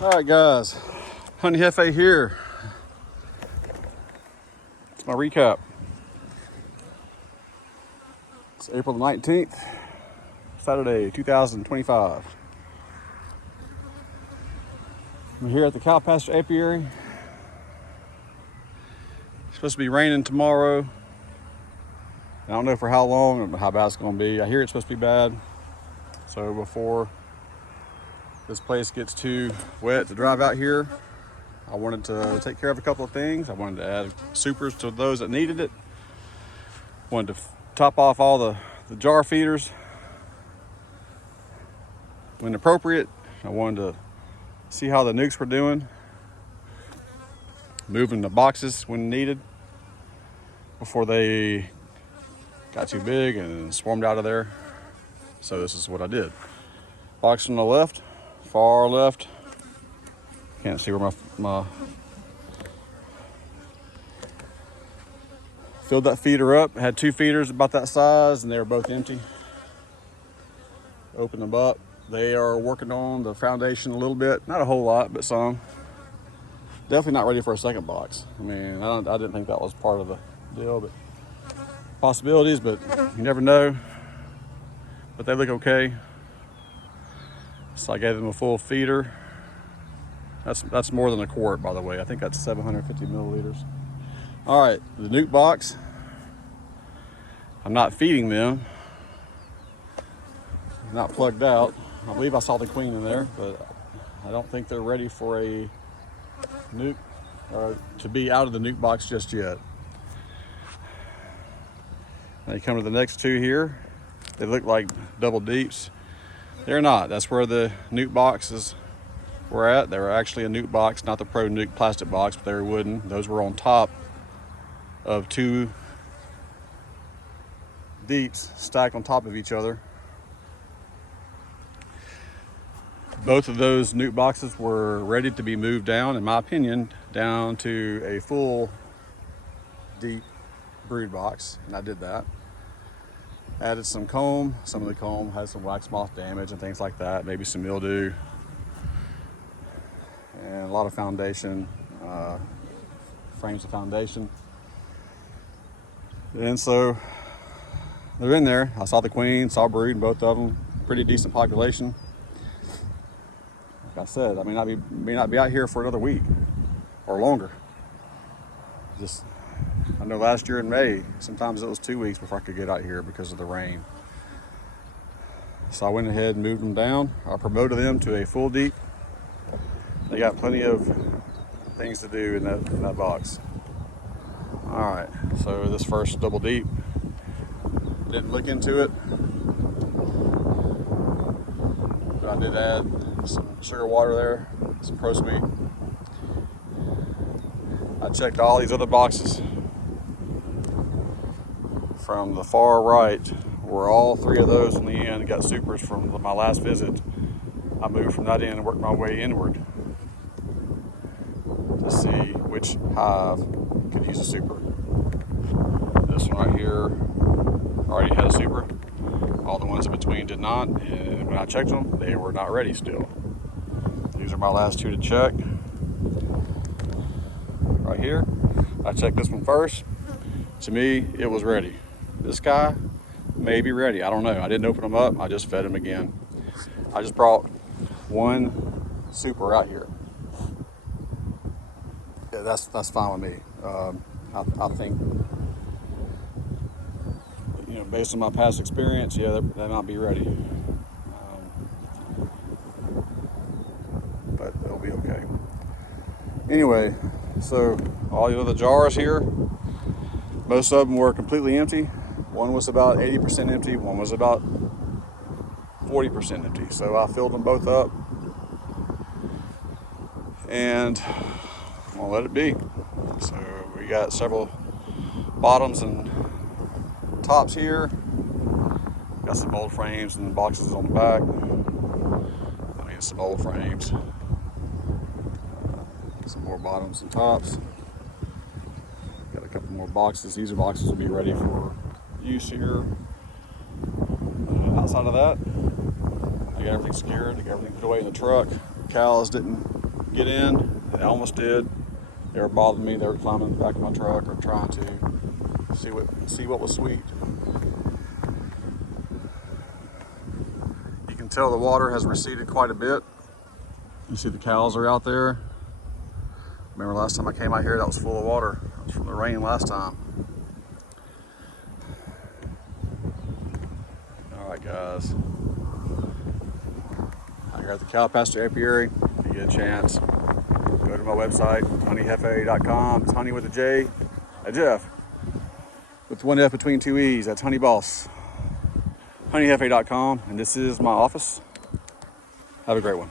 All right, guys, Jefe here. It's my recap. It's April the 19th, Saturday, 2025. I'm here at the cow pasture apiary. It's supposed to be raining tomorrow. I don't know for how long or how bad it's going to be. I hear it's supposed to be bad. So before this place gets too wet to drive out here, I wanted to take care of a couple of things. I wanted to add supers to those that needed it. Wanted to top off all the jar feeders when appropriate. I wanted to see how the nucs were doing, moving the boxes when needed before they got too big and swarmed out of there. So this is what I did. Box on the left, far left. Can't see where my filled that feeder up. Had two feeders about that size and they were both empty. Opened them up. They are working on the foundation a little bit, not a whole lot, but some. Definitely not ready for a second box. I mean, I didn't think that was part of the deal, but possibilities, but you never know. But they look okay. So I gave them a full feeder. That's more than a quart, by the way. I think that's 750 milliliters. All right, the nuc box. I'm not feeding them. Not plugged out. I believe I saw the queen in there, but I don't think they're ready for a nuc or to be out of the nuc box just yet. Now you come to the next two here. They look like double deeps. They're not. That's where the nuc boxes were at. They were actually a nuc box, not the Pro Nuc plastic box, but they were wooden. Those were on top of two deeps stacked on top of each other. Both of those nuc boxes were ready to be moved down, in my opinion, down to a full deep brood box, and I did that. Added some comb. Some of the comb had some wax moth damage and things like that, maybe some mildew, and a lot of foundation, frames of foundation. And so they're in there. I saw the queen, saw brood in both of them. Pretty decent population. Like I said, I may not be out here for another week or longer. I know last year in May, sometimes it was 2 weeks before I could get out here because of the rain. So I went ahead and moved them down. I promoted them to a full deep. They got plenty of things to do in that box. All right, so this first double deep, didn't look into it, but I did add some sugar water there, some Prosweet. I checked all these other boxes. From the far right, where all three of those in the end got supers from my last visit, I moved from that end and worked my way inward to see which hive could use a super. This one right here already had a super. All the ones in between did not, and when I checked them, they were not ready still. These are my last two to check. Right here, I checked this one first. To me, it was ready. This guy may be ready. I don't know. I didn't open them up. I just fed him again. I just brought one super out here. Yeah, that's fine with me. I think, based on my past experience, yeah, they might be ready. But they'll be okay. Anyway, so all the other jars here, most of them were completely empty. One was about 80% empty, one was about 40% empty. So I filled them both up, and I'm gonna let it be. So we got several bottoms and tops here. Got some old frames and boxes on the back. I mean, some old frames. Some more bottoms and tops. Got a couple more boxes. These boxes will be ready for use here. Outside of that, I I got everything secured. I got everything put away in the truck. The cows didn't get in. They almost did. They were bothering me. They were climbing in the back of my truck or trying to see what was sweet. You can tell the water has receded quite a bit. You see the cows are out there. Remember last time I came out here, that was full of water. That was from the rain last time. All right, guys. Here at the cow pasture apiary. If you get a chance, go to my website, honeyhefe.com. It's honey with a J, a Jeff, with one F between two E's. That's Honey Boss. honeyhefe.com, and this is my office. Have a great one.